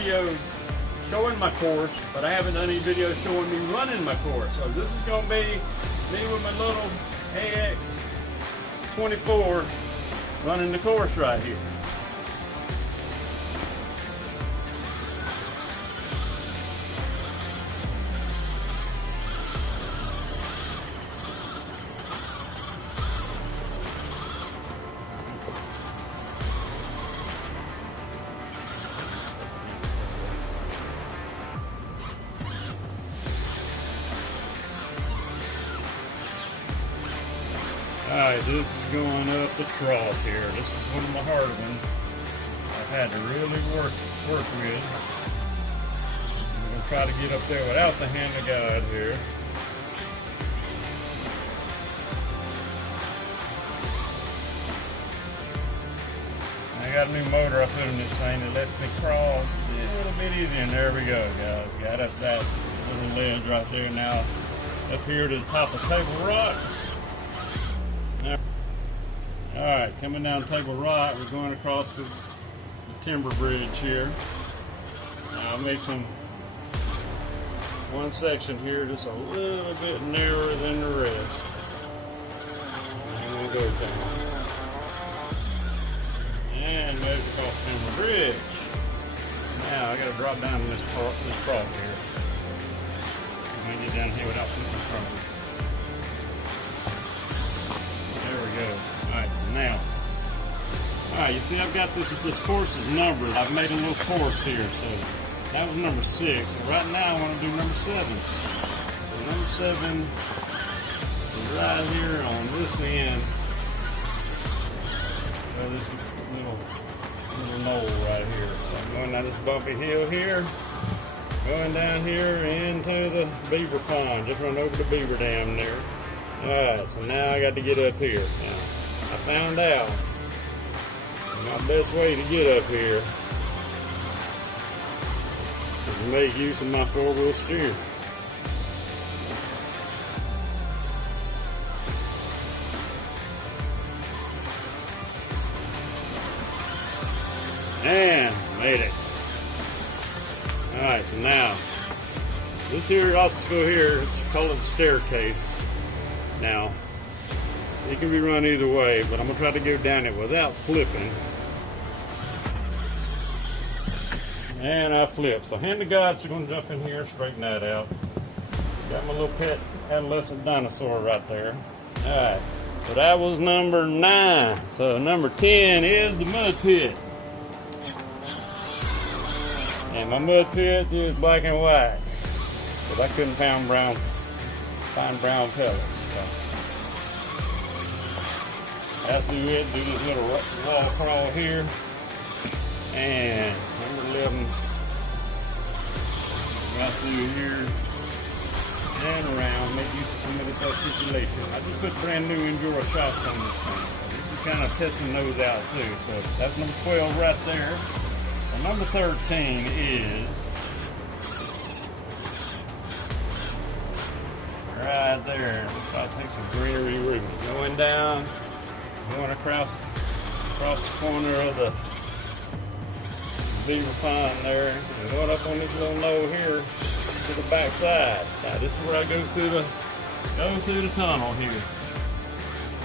videos showing my course, but I haven't done any videos showing me running my course. So this is going to be me with my little AX 24 running the course right here. Alright, this is going up the trough here. This is one of my hard ones. I've had to really work with. I'm going to try to get up there without the hand of God here. I got a new motor I put in this thing that lets me crawl a little bit easier. And there we go, guys. Got up that little ledge right there now. Up here to the top of Table Rock. Alright, coming down Table Rock, we're going across the timber bridge here. Now, I'll make one section here just a little bit narrower than the rest. And we'll go down. And move across Timber Bridge. Now, I gotta drop down this trough here. I'm gonna get down here without something from it. There we go. Alright, so now, alright, you see I've got this course is numbered. I've made a little course here, so that was number 6. So right now I want to do number 7. So number 7 is right here on this end of this little knoll right here. So I'm going down this bumpy hill here, going down here into the beaver pond. Just run over the beaver dam there. Alright, so now I got to get up here. Now, I found out my best way to get up here is to make use of my 4-wheel steering. And made it. Alright, so now this here obstacle here is called a staircase. Now it can be run either way, but I'm going to try to go down it without flipping. And I flip. So hand to God's going to jump in here, straighten that out. Got my little pet adolescent dinosaur right there. Alright, so that was number 9. So number 10 is the mud pit. And my mud pit is black and white, because I couldn't find brown pellets. So after it, do this little wall crawl here, and number 11 right through here and around. Make use of some of this articulation. I just put brand new Enduro shocks on this thing. So this is kind of testing those out too. So that's number 12 right there. And number 13 is right there. I'll take some greenery with me. Going down, going across the corner of the beaver pond there, and going up on this little knoll here to the back side. Now this is where I go through the tunnel here.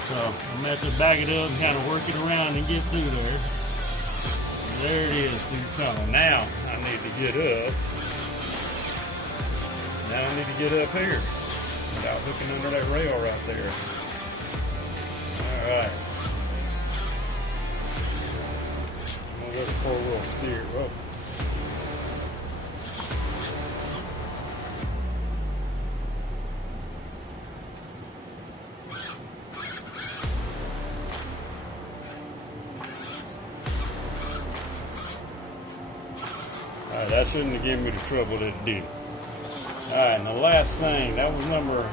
So I'm gonna have to back it up and kind of work it around and get through there. And there it is through the tunnel. Now I need to get up. Now I need to get up here without hooking under that rail right there. All right. I'm gonna go to 4-wheel steer. Oh. Alright, that shouldn't have given me the trouble that it did. Alright, and the last thing, that was number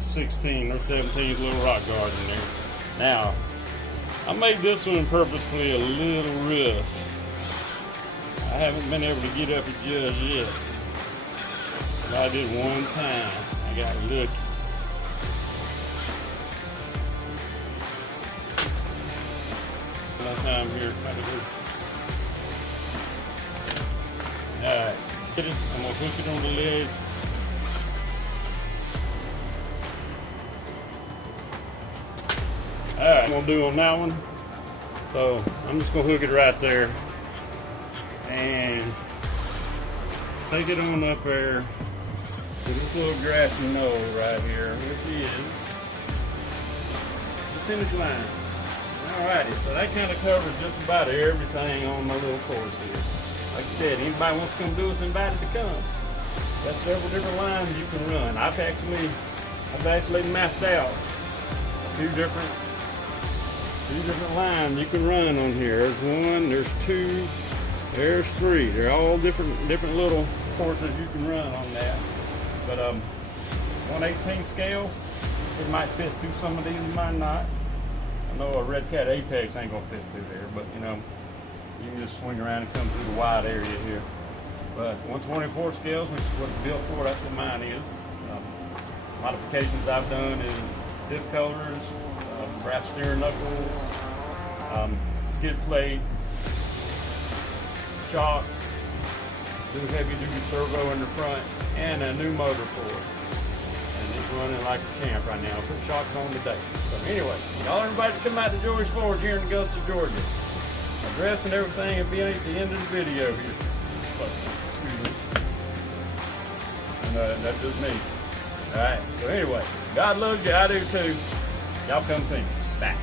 16 or 17's little rock garden there. Now, I made this one purposely a little rough. I haven't been able to get up it just yet. But I did one time. I got lucky. One time here, Alright, I'm gonna hook it on the lid. Alright, I'm gonna do on that one. So I'm just gonna hook it right there and take it on up there to this little grassy knoll right here, which is the finish line. Alrighty, so that kind of covers just about everything on my little course here. Like I said, anybody wants to come do us, invited to come. Got several different lines you can run. I've actually mapped out two different lines you can run on here. There's one, there's two, there's three. They're all different little courses you can run on that. But 1/18 scale, it might fit through some of these, it might not. I know a Red Cat Apex ain't gonna fit through there, but you know, you can just swing around and come through the wide area here. But 1/24 scales, which is what it's built for, that's what mine is. Modifications I've done is diff colors, brass steering knuckles, skid plate, shocks, new heavy duty servo in the front, and a new motor for it. And it's running like a champ right now. Put shocks on today. So anyway, y'all everybody come out to George Ford here in Augusta, Georgia. Address and everything will be at the end of the video here. So, excuse me. And that's just me. Alright, so anyway, God loves you, I do too. Y'all come see me. Bye.